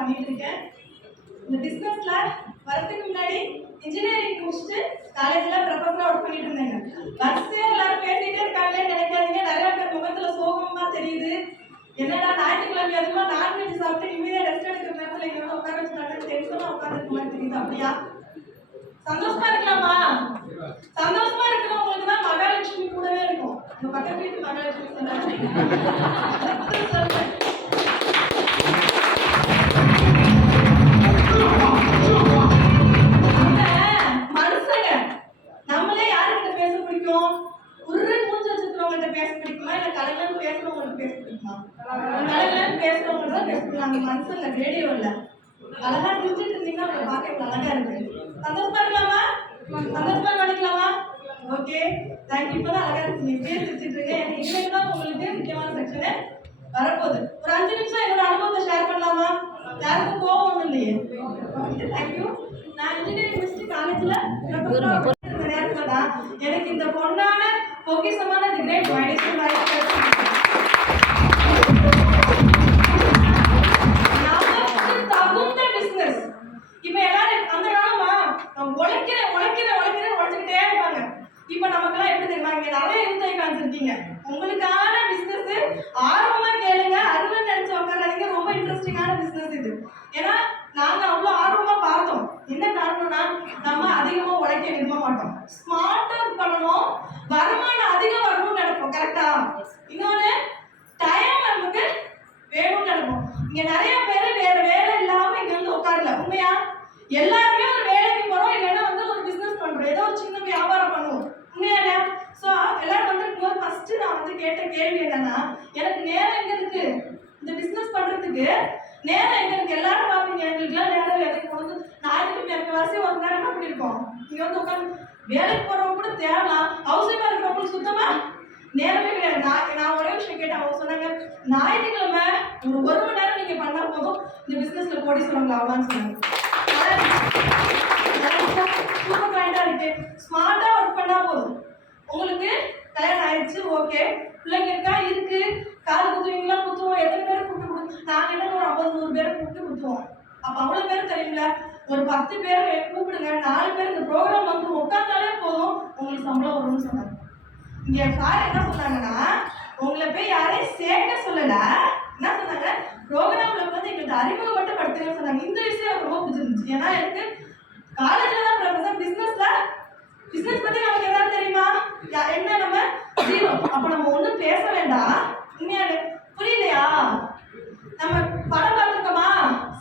பண்ணிட்டு இருக்கேன் இந்த பிஸ்னஸ்ல வரதுக்கு முன்னாடி இன்ஜினியரிங் முடிச்சுட்டு காலேஜ்ல ப்ரொஃபஸரா ஒர்க் பண்ணிட்டு இருந்தேங்க. வரிசையா எல்லாரும் பேசிட்டே இருக்காங்களே நினைக்காதீங்க. நிறைய பேர் முகத்துல சோகமா தெரியுது. என்னடா ஞாயிற்றுக்கிழமை அதுமா நான்வெஜ் சாப்பிட்டு நிம்மதியா ரெஸ்ட் எடுக்கிற நேரத்துல இங்கே வந்து உட்கார வச்சுட்டாங்க. டென்ஷனா உட்காந்துருக்க மாதிரி தெரியுது. அப்படியா? சந்தோஷமா இருக்கலாமா? சந்தோஷமா இருக்கிறவங்களுக்கு தான் மகாலட்சுமி கூடவே இருக்கும். உங்க பக்கத்து வீட்டு மகாலட்சுமி சொன்னாங்க. சந்தோஷமா நினைக்கலாமா ஓகே தேங்க்யூ இப்பதான் அழகாக இருக்கு. நீங்க பேர் வச்சுட்டு இருக்கேன் எனக்கு இன்னைக்கு தான் உங்களுக்கு முக்கியமான செக்ஷனு வரப்போகுது. ஒரு அஞ்சு நிமிஷம் என்னோட அனுபவத்தை ஷேர் பண்ணலாமா? யாருக்கும் கோபம் ஒன்றும் இல்லையே ஓகே தேங்க்யூ நான் இன்ஜினியரிங் முடிச்சுட்டு காலேஜில் தான் எனக்கு இந்த பொண்ணான பொக்கிசமான தி கிரேட் வைடேஷன் இப்ப நமக்கெல்லாம் எப்படி தெரியுமா? இங்க நிறைய எழுத்து ஐகான்ஸ் உங்களுக்கான பிசினஸ் ஆர்வமா கேளுங்க. அருவன் நினைச்சு உட்காராதீங்க ரொம்ப இன்ட்ரெஸ்டிங்கான பிசினஸ் இது. ஏன்னா நாங்க அவ்வளவு ஆர்வமா பார்த்தோம். என்ன காரணம்னா நம்ம அதிகமா உழைக்க விரும்ப மாட்டோம். ஸ்மார்ட்டா பண்ணணும். வருமானம் அதிகம் வரணும்னு நினைப்போம். கரெக்டா இன்னொன்னு டைம் நமக்கு வேணும்னு நினைப்போம். இங்க நிறைய பேர் வேற வேலை இல்லாம இங்க வந்து உட்காரல. உண்மையா? எல்லாரும் ஒரு வேலைக்கு போறோம் இல்லைன்னா வந்து ஒரு பிசினஸ் பண்றோம் ஏதோ ஒரு சின்ன வியாபாரம் பண்ணுவோம் உண்மையா இல்லையா ஸோ எல்லாரும் வந்து போது ஃபர்ஸ்ட் நான் வந்து கேட்ட கேள்வி என்னன்னா எனக்கு நேரம் எங்க இருக்கு இந்த பிசினஸ் பண்றதுக்கு நேரம் எங்க இருக்கு எல்லாரும் பார்ப்பீங்க எங்களுக்குலாம் நேரம் இல்லை எனக்கு உனக்கு ஞாயிற்றுக்கிழமை எனக்கு வரிசை ஒரு நேரம் அப்படி இருக்கும் இங்க வந்து உட்காந்து வேலைக்கு போறவங்க கூட தேவலாம் ஹவுஸ் ஒய்ஃபா இருக்கிறவங்களுக்கு சுத்தமா நேரமே கிடையாது நான் நான் ஒரே விஷயம் கேட்டேன் அவங்க சொன்னாங்க ஞாயிற்றுக்கிழமை ஒரு ஒரு மணி நேரம் நீங்க பண்ணா போதும் இந்த பிசினஸ்ல கோடி சொல்லுவாங்க அவ்வளோன்னு சொன்னாங்க சூப்பர் பாயிண்டா இருக்கு. ஸ்மார்ட்டா ஒர்க் பண்ணா போதும். உங்களுக்கு கல்யாணம் ஆயிடுச்சு ஓகே பிள்ளைங்க இருக்கா? இருக்கு. காது குத்துவீங்களா? குத்துவோம். எத்தனை பேரை கூப்பிட்டு கொடுத்து நாங்க என்ன ஒரு ஐம்பது நூறு பேரை கூப்பிட்டு குத்துவோம். அப்ப அவ்வளவு பேர் தெரியுங்களா ஒரு பத்து பேரை கூப்பிடுங்க. நாலு பேர் இந்த ப்ரோக்ராம் வந்து உட்காந்தாலே போதும். உங்களுக்கு சம்பளம் வரும்னு சொன்னாங்க. இங்க சார் என்ன சொன்னாங்கன்னா உங்களை போய் யாரையும் சேர்க்க சொல்லல. என்ன சொன்னாங்க? மட்டும் படுத்துங்க சொன்னாங்க. இந்த விஷயம் எனக்கு ரொம்ப பிடிச்சிருந்துச்சு ஏன்னா எனக்கு காலேஜ்ல தான் ப்ரொஃபசர் பிசினஸ்ல பிசினஸ் பத்தி நமக்கு ஏதாவது தெரியுமா? யா- என்ன நம்ம ஜீரோ? அப்ப நம்ம ஒண்ணும் பேச வேண்டாம். உண்மையாலே புரியலையா? நம்ம படம் பார்த்துருக்கோமா?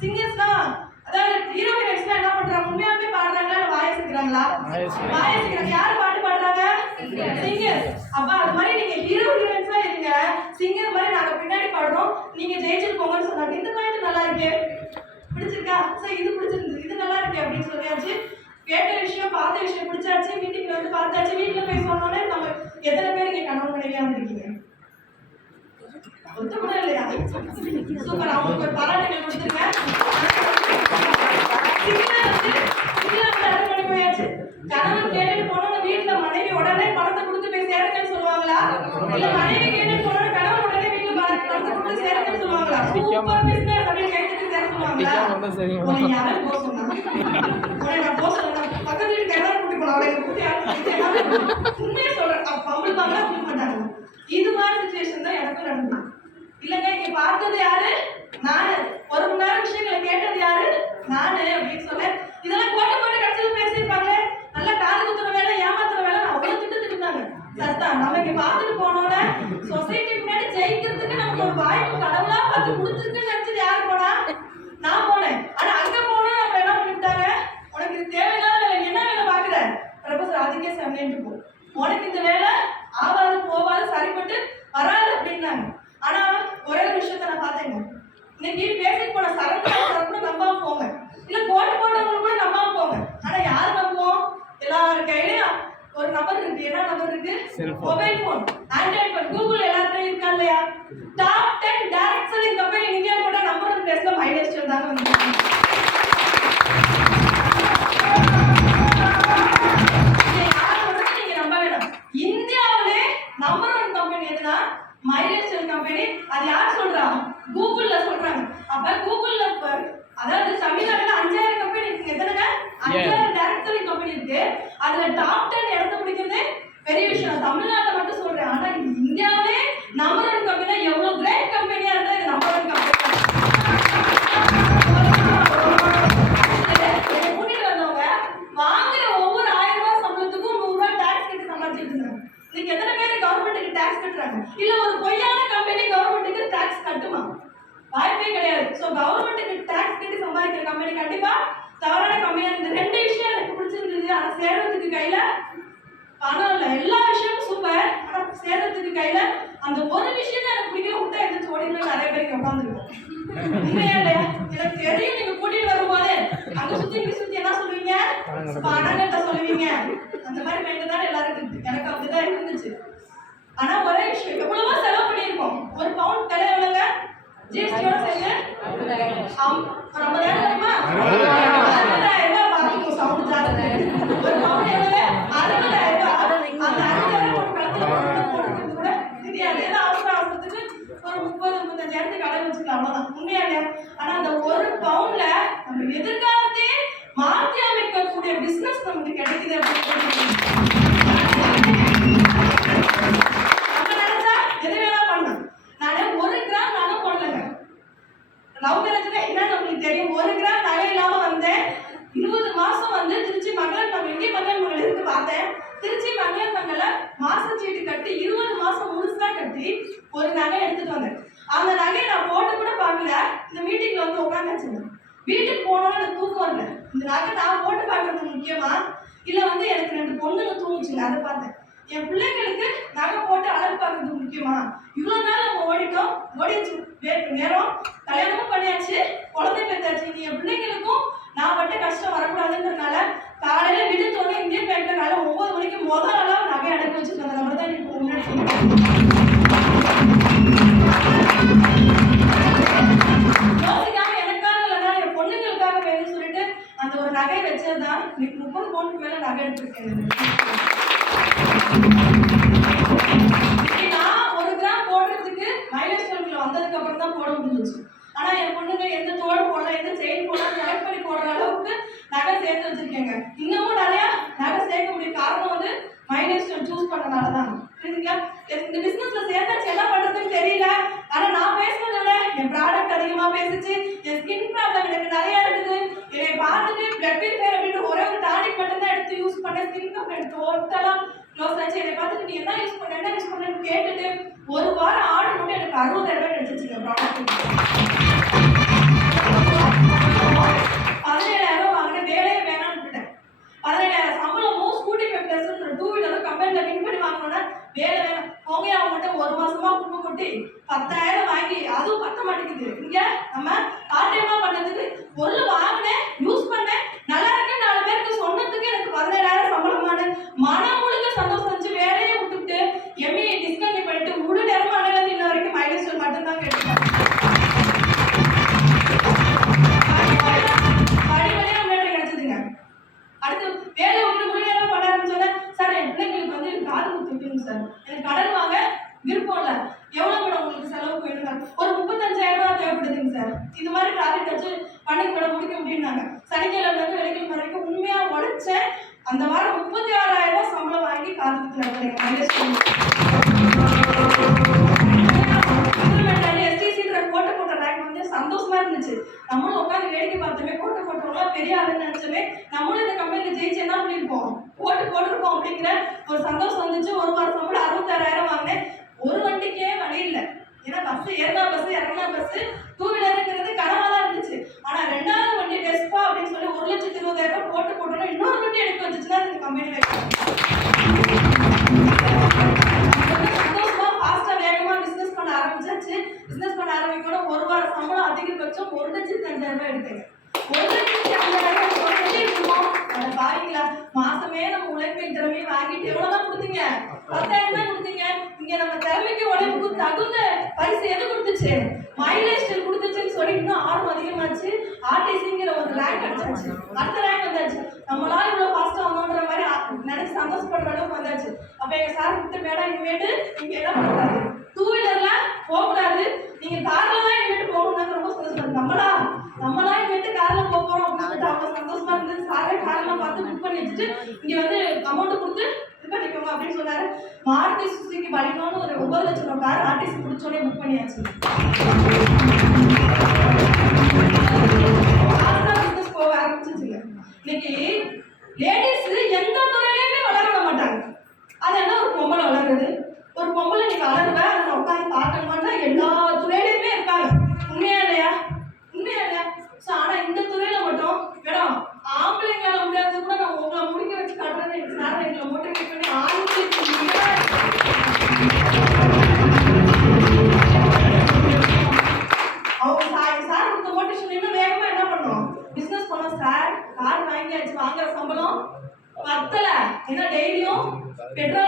சிங்கர்ஸ்லாம் அதாவது ஹீரோ ஹீரோயின்ஸ்லாம் என்ன பண்றாங்க? உண்மையாலுமே பாடுறாங்களா? இல்ல வாய சிக்கிறாங்களா வாய சிக்கிறாங்க யார் பாட்டு பாடுறாங்க? சிங்கர். அப்ப அது மாதிரி நீங்க ஹீரோ ஹீரோயின்ஸா இருங்க. சிங்கர் மாதிரி நாங்க பின்னாடி பாடுறோம். நீங்க ஜெயிச்சுட்டு போங்கன்னு சொன்னாங்க. இந்த பாயிண்ட் நல்லா இருக்கே. பிடிச்சிருக்கா? சார் இது பிடிச்சிருந்தது. இது நல்லா இருக்கு அப்படின்னு சொல்லியாச்சு. கேட்ட விஷயம் பார்த்த விஷயம் பிடிச்சாச்சு. மீட்டிங்ல வந்து பார்த்தாச்சு. வீட்டுல போய் சொன்னோன்னே நம்ம எத்தனை பேர் இங்க கனவு மனைவியா இருக்கீங்க? இல்லையா? சூப்பர் அவங்களுக்கு ஒரு பாராட்டுகள் கொடுத்துருங்க. போயாச்சு கணவன் கேட்டுட்டு போனோம் வீட்டுல மனைவி உடனே பணத்தை கொடுத்து போய் சேருங்கன்னு சொல்லுவாங்களா? இல்ல மனைவி கேட்டுட்டு போனோம் கணவன் உடனே வீட்டுல பண- பணத்தை கொடுத்து சேருங்கன்னு சொல்லுவாங்களா? சூப்பர் பிசினஸ் அப்படின்னு கைத்தட்டி சேர சொல்லுவாங்களா? உன்னை யாரும் போக சொன்னாங்க உன்னை நான் போக சொன்னேன் பக்கத்து வீட்டுக்கு எல்லாரும் கூட்டி போலாம் அவளை கூட்டி யாரும் உண்மையா சொல்றேன். அப்ப பம்பிடுவாங்களா கொடுக்க மாட்டாங்க இது மாதிரி சுச்சுவேஷன் தான் எனக்கும் நடந்தது. இல்லைங்க இங்க பார்த்தது யாரு? நானு ஒரு மணி நேரம் விஷயங்களை கேட்டது யாரு? நானு அப்படின்னு சொன்னேன். இதெல்லாம் போட்டு போட்டு கடைசியில் பேசியிருப்பாங்களே? நல்லா காது குத்துற வேலை ஏமாத்துற வேலை நான் அவ்வளவு திட்டு திட்டுனாங்க சரிதான் நம்ம இங்க பார்த்துட்டு போனோம்னா சொசைட்டி முன்னாடி ஜெயிக்கிறதுக்கு நமக்கு ஒரு வாய்ப்பு கடவுளா பார்த்து கொடுத்துருக்குன்னு நினைச்சது யாரு போனா நான் போனேன் ஆனா அங்க போனா நம்ம என்ன பண்ணிட்டாங்க உனக்கு இது தேவையில்லாத வேலை நீ என்ன வேலை பாக்குற ப்ரொஃபசர் அதுக்கே செம்மையன்ட்டு போ உனக்கு இந்த வேலை ஆவாது போவாது சரிப்பட்டு வராது அப்படின்னாங்க ஆனா ஒரே ஒரு விஷயத்த நான் பார்த்தேங்க இன்னைக்கு பேசிட்டு போன சரக்கு கூட நம்பாம போங்க இல்ல போட்டு போட்டவங்க கூட நம்பாம போங்க ஆனா யார் நம்புவோம் எல்லார் கையிலயும் ஒரு நம்பர் இருக்கு என்ன நம்பர் இருக்கு mobile phone android phone Google எல்லாத்தையும் இருக்கா இல்லையா? Top ten direct selling company India கூட நம்பர் ஒன் பிளேஸ்ல மைலேஜ் தாங்க வந்து. இந்தியாவிலே நம்பர் ஒன் கம்பெனி எதுனா? மைலேஜ் கம்பெனி அது யார் சொல்றா? கூகுள்ல சொல்றாங்க. அப்ப கூகுள்ல அதாவது தமிழ்நாட்டுல அஞ்சாயிரம் கம்பெனி இருக்கு எத்தனைங்க? அஞ்சாயிரம் டைரக்ட் செல்லிங் கம்பெனி இருக்கு. அதுல டாப் டென் இடத்த பிடிக்கிறது பெரிய விஷயம். தமிழ்நாட்டை பணம் இல்ல எல்லா விஷயமும் சூப்பர் ஆனா சேர்றதுக்கு கையில அந்த ஒரு விஷயம் தான் எனக்கு பிடிக்கல விட்டா எந்திரிச்சு ஓடிட்டு நிறைய பேர் இங்க உட்காந்துருக்கோம் உண்மையா இல்லையா? எனக்கு தெரியும் நீங்க கூட்டிட்டு வரும்போது அங்க சுத்தி இங்க சுத்தி என்ன சொல்லுவீங்க? பணம் கட்ட சொல்லுவீங்க. அந்த மாதிரி மைண்ட் தான் எல்லாருக்கும் இருக்கு. எனக்கு அப்படிதான் இருந்துச்சு. ஆனா ஒரே விஷயம் எவ்வளவோ செலவு பண்ணியிருக்கோம். ஒரு பவுன் விலை எவ்வளவுங்க? ஜிஎஸ்டியோட சேர்ந்து ஐம்பதாயிரம் வருமா? அறுபதாயிரம். ரூபாய் பாத்துக்கோ சவுண்ட் ஜாஸ்தி ஒரு பவுன் எவ்வளவு அறுபதாயிரம் ரூபாய் அந்த அறுபதாயிரம் ஒரு கழுத்துல போட்டு போடுறது கூட தெரியாது ஏதோ அவசர அவசரத்துக்கு ஒரு முப்பது முப்பத்தஞ்சாயிரத்துக்கு கடை வச்சுக்கலாம் ஆனா அந்த ஒரு பவுன்ல நம்ம எதிர்காலத்தையே மாற்றி அமைக்கக்கூடிய பிசினஸ் நமக்கு கிடைக்குது அப்படின்னு நம்ம நினைச்சா எது வேணா பண்ணலாம். நான் ஒரு கிராம் நகை போடலைங்க. லவ் மேரேஜ்ல என்ன நம்மளுக்கு தெரியும். ஒரு கிராம் நகை இல்லாம வந்தேன் இருபது மாசம் வந்து திருச்சி மகளிர் மகள் இங்கே மகளிர் மகள் இருக்கு பார்த்தேன். திருச்சி மகளிர் மகள மாச சீட்டு கட்டி இருபது மாசம் முழுசா கட்டி ஒரு நகை எடுத்துட்டு வந்தேன் அந்த நகையை நான் போட்டு கூட பார்க்கல இந்த மீட்டிங்ல வந்து உட்காந்துச்சு வீட்டுக்கு போனோம்னு எனக்கு தூக்கம் வரல நகை நான் போட்டு பார்க்கறது முக்கியமா? இல்ல வந்து எனக்கு ரெண்டு பொண்ணுங்க தூங்குச்சுங்க அதை பார்த்தேன். என் பிள்ளைங்களுக்கு நகை போட்டு அழகு பார்க்கறது முக்கியமா? இவ்வளவு நாள் நம்ம ஓடிட்டோம் ஓடிச்சு வே- நேரம் கல்யாணமும் பண்ணியாச்சு குழந்தை பெற்றாச்சு. நீ என் பிள்ளைங்களுக்கும் நான் மட்டும் கஷ்டம் வரக்கூடாதுன்றதுனால காலையில விடுத்தோடனே இந்தியன் பேங்க்ல காலையில ஒன்பது மணிக்கு முதல் நாளாக நகை அடக்கி வச்சிருக்காங்க நம்ம தான் இப்போ முன்னாடி சேர்த்து வச்சிருக்கேங்க. இன்னமும் நிறைய நகை சேர்க்க முடிய காரணம் வந்து மைனஸ் ஸ்டோன் சூஸ் பண்ணனால தான் புரியுதுங்களா இந்த பிசினஸ்ல சேர்த்தாச்சு என்ன பண்றதுன்னு தெரியல. ஆனா நான் பேசுனதை விட என் ப்ராடக்ட் அதிகமா பேசுச்சு என் ஸ்கின் ப்ராப்ளம் எனக்கு நிறைய இருக்குது. என்னை பார்த்துட்டு பிளட் ஃபேர் அப்படின்ற ஒரே ஒரு டானிக் மட்டும் தான் எடுத்து யூஸ் பண்ணேன். ஸ்கின் கம்ப்ளைண்ட் டோட்டலா க்ளோஸ் ஆச்சு. என்னை பார்த்துட்டு நீ என்ன யூஸ் பண்ண என்ன யூஸ் பண்ணேன்னு கேட்டுட்டு ஒரு வாரம் ஆர்டர் மட்டும் எனக்கு அறுபதாயிரம் ரூபாய் கிடைச்சிச்சுங்க ப்ராடக்ட் இருந்துச்சு. நம்மளும் உட்காந்து வேடிக்கை பார்த்தோமே போட்டு போட்டவங்களாம் பெரிய ஆளுன்னு நினைச்சோமே நம்மளும் இந்த கம்பெனியில் ஜெயிச்சு என்ன பண்ணிருப்போம் போட்டு போட்டிருப்போம் அப்படிங்கிற ஒரு சந்தோஷம் வந்துச்சு. ஒரு மாதம் சம்பளம் அறுபத்தாறாயிரம் வாங்கினேன். ஒரு வண்டிக்கே வழி இல்லை. ஏன்னா பஸ் ஏறினா பஸ் இறங்கினா பஸ் டூ வீலருங்கிறது கனவா தான் இருந்துச்சு. ஆனா ரெண்டாவது வண்டி வெஸ்பா அப்படின்னு சொல்லி ஒரு லட்சத்தி இருபதாயிரம் ரூபாய் போட்டு போட்டோம்னா இன்னொரு வண்டி எடுக்க வந்துச்சுன்னா இந்த கம்பெனி ஆரம்பிச்சாச்சு. பிசினஸ் பண்ண ஆரம்பிக்கணும் ஒரு வார சம்பளம் அதிகபட்சம் ஒரு லட்சத்தி அஞ்சாயிரம் ரூபாய் எடுத்தேன். ஒரு லட்சத்தி அஞ்சாயிரம் ரூபாய் சொல்லிட்டே இருக்கோம் பாருங்களா மாசமே நம்ம உழைப்பின் திறமையை வாங்கிட்டு எவ்வளவுதான் கொடுத்தீங்க? பத்தாயிரம் தான் கொடுத்தீங்க. இங்க நம்ம திறமைக்கு உழைப்புக்கு தகுந்த பரிசு எது கொடுத்துச்சு? மைலேஜ் கொடுத்துச்சுன்னு சொல்லி இன்னும் ஆர்வம் அதிகமாச்சு. ஆர்டிசிங்கிற ஒரு ரேங்க் அடிச்சாச்சு. அடுத்த ரேங்க் வந்தாச்சு. நம்மளால இவ்வளவு ஃபாஸ்டா வந்தோன்ற மாதிரி நினைச்சு சந்தோஷப்படுற அளவுக்கு வந்தாச்சு. அப்ப எங்க சார் கிட்ட மேடம் இனிமேட்டு நீங்க என்ன பண்ணக்கூடாது জোরে বুক নিয়েছি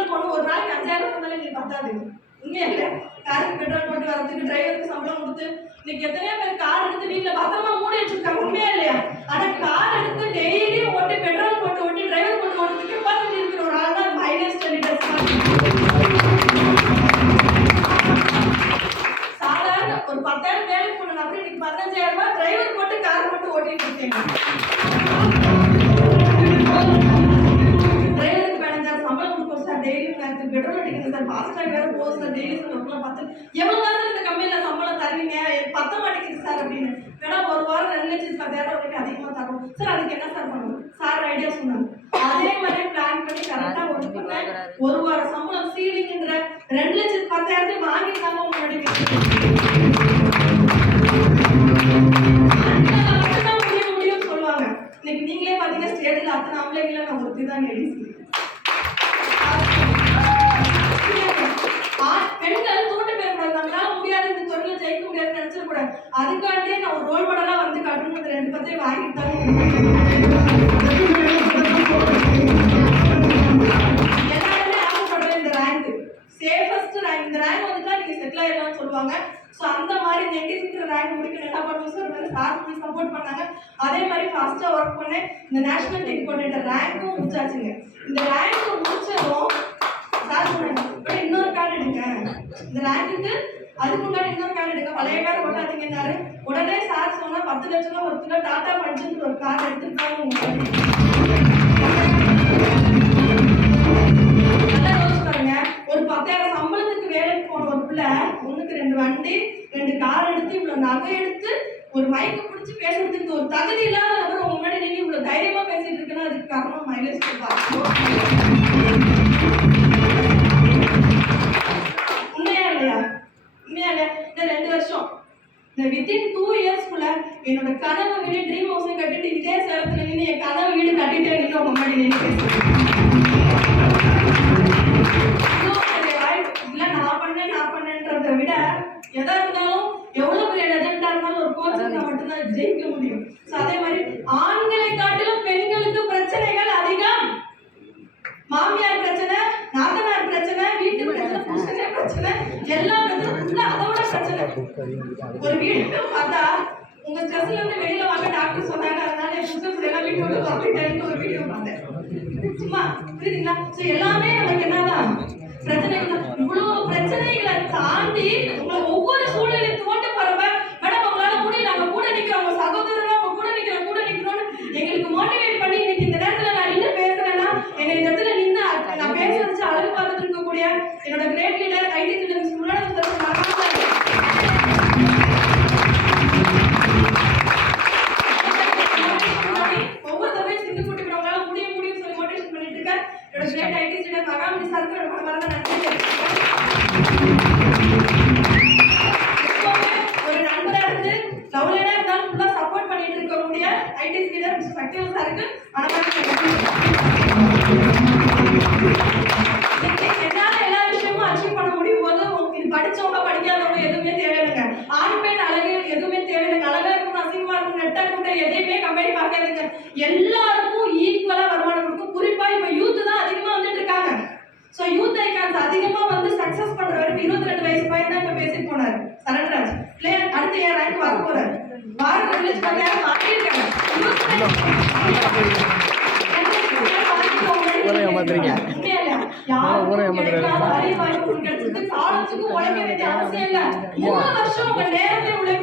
பெட்ரோல் போடணும் ஒரு நாளைக்கு அஞ்சாயிரம் ரூபாய் இருந்தாலும் எங்களுக்கு பத்தாது இங்கே இல்லை காருக்கு பெட்ரோல் போட்டு வரதுக்கு டிரைவருக்கு சம்பளம் கொடுத்து இன்னைக்கு எத்தனையோ பேர் கார் எடுத்து வீட்டில் பத்திரமா மூடி வச்சிருக்காங்க உண்மையா இல்லையா ஆனால் கார் எடுத்து டெய்லி ஓட்டி பெட்ரோல் போட்டு ஓட்டி டிரைவர் போட்டு ஓட்டுறதுக்கு கெப்பாசிட்டி இருக்கிற ஒரு ஆள் தான் மைனஸ் டெலிடர்ஸ் சாதாரண ஒரு பத்தாயிரம் வேலைக்கு போன நபர் இன்னைக்கு பதினஞ்சாயிரம் ரூபாய் டிரைவர் போட்டு கார் போட்டு ஓட்டிட்டு இருக்கேன் அடிக்கணும் சார் வேற போகுது சார் டெய்லி சார் பார்த்து எவ்வளோ தான் சார் இந்த கம்பெனியில் சம்பளம் தருவீங்க? பத்த மாட்டேங்குது சார் அப்படின்னு. வேணா ஒரு வாரம் ரெண்டு லட்சம் பத்தாயிரம் வரைக்கும் அதிகமாக தரும் சார் அதுக்கு என்ன சார் பண்ணணும்? சார் ஐடியா சொன்னாங்க. அதே மாதிரி பிளான் பண்ணி கரெக்டாக ஒர்க் பண்ணேன் ஒரு வாரம் சம்பளம் சீலிங்கிற ரெண்டு லட்சத்து பத்தாயிரத்தை வாங்கி தாங்க முன்னாடி முடிய முடியும்னு சொல்லுவாங்க. இன்னைக்கு நீங்களே பார்த்தீங்கன்னா ஸ்டேஜ்ல அத்தனை ஆம்பளைங்களை நான் ஒருத்தி தான் லேடிஸ் சொல்லுவாங்க. ஸோ அந்த மாதிரி இந்த என்டிசிக்கிற ரேங்க் முடிக்க என்ன பண்ணுவோம் சார் வந்து சார் போய் சப்போர்ட் பண்ணாங்க. அதே மாதிரி ஃபர்ஸ்ட்டாக ஒர்க் பண்ணேன். இந்த நேஷனல் டெக் கோஆர்டினேட்டர் ரேங்க்கும் முடிச்சாச்சுங்க. இந்த ரேங்க் முடிச்சதும் சார் சொன்னாங்க "அப்புறம் இன்னொரு கார்டு எடுங்க இந்த ரேங்க்குக்கு அதுக்கு முன்னாடி இன்னொரு கார்டு எடுங்க பழைய கார்டு ஓட்டாதீங்கன்னாரு உடனே சார் சொன்னா பத்து லட்ச ரூபா ஒரு கிலோ டாடா பஞ்சுன்னு ஒரு கார்டு எடுத்துருக்காங்க. நல்லா யோசிச்சு ஒரு பத்தாயிரம் சம்பளத்துக்கு வேலைக்கு போன ஒரு பிள்ளை ஒண்ணுக்கு ரெண்டு வண்டி ரெண்டு கார் எடுத்து இவ்வளவு நகை எடுத்து ஒரு மைக்கு பிடிச்சி பேசுறதுக்கு ஒரு தகுதி இல்லாத நபர் உங்க முன்னாடி நீங்க இவ்வளவு தைரியமா பேசிட்டு இருக்குன்னா அதுக்கு காரணம் மைலேஜ் உண்மையா அதே மாதிரி ஆண்களை காட்டிலும் பெண்களுக்கு பிரச்சனைகள் அதிகம். மாமியார் பிரச்சனை நாத்தனார் பிரச்சனை வீட்டு பிரச்சனை புருஷனே பிரச்சனை எல்லா பிரச்சனை அதோட பிரச்சனை. ஒரு வீடு பார்த்தா உங்க ஸ்ட்ரெஸ்ல இருந்து வெளியில வாங்க டாக்டர் சொன்னாங்க. அதனால என் புத்தகத்துல எல்லாம் வீட்டு விட்டு ஒரு வீடியோ பார்த்தேன். சும்மா புரியுதுங்களா? ஸோ எல்லாமே ஐடி லீடர் மிஸ்டர் சக்திவல் சாருக்கு வணக்கம் என்னால எல்லா விஷயமும் அச்சீவ் பண்ண முடியும் போது உங்களுக்கு இது படிச்சவங்க படிக்காதவங்க எதுவுமே தேவையில்லைங்க. ஆண் பெண் அழகு எதுவுமே தேவையில்லைங்க. அழகா இருக்கும் அசிங்கமா இருக்கும் நெட்டா இருக்கும் எதையுமே கம்பெனி பார்க்காதுங்க. எல்லாருக்கும் ஈக்குவலா வருமானம் கொடுக்கும். குறிப்பா இப்ப யூத் தான் அதிகமா வந்துட்டு இருக்காங்க. ஸோ யூத் ஐகான்ஸ் அதிகமா வந்து சக்சஸ் பண்றவரு இருபத்தி ரெண்டு வயசு பையன் தான் இப்ப பேசிட்டு போனாரு. சரண்ராஜ். பிளேயர் அடுத்த ஏன் ரேங்க் வர போறாரு? வாரம் ரெண்டு லட்சம் பத்தாயிரம் உழைக்க வேண்டிய அவசியம் இல்ல. மூணு வருஷம் உங்க நேரத்தை உழைப்பை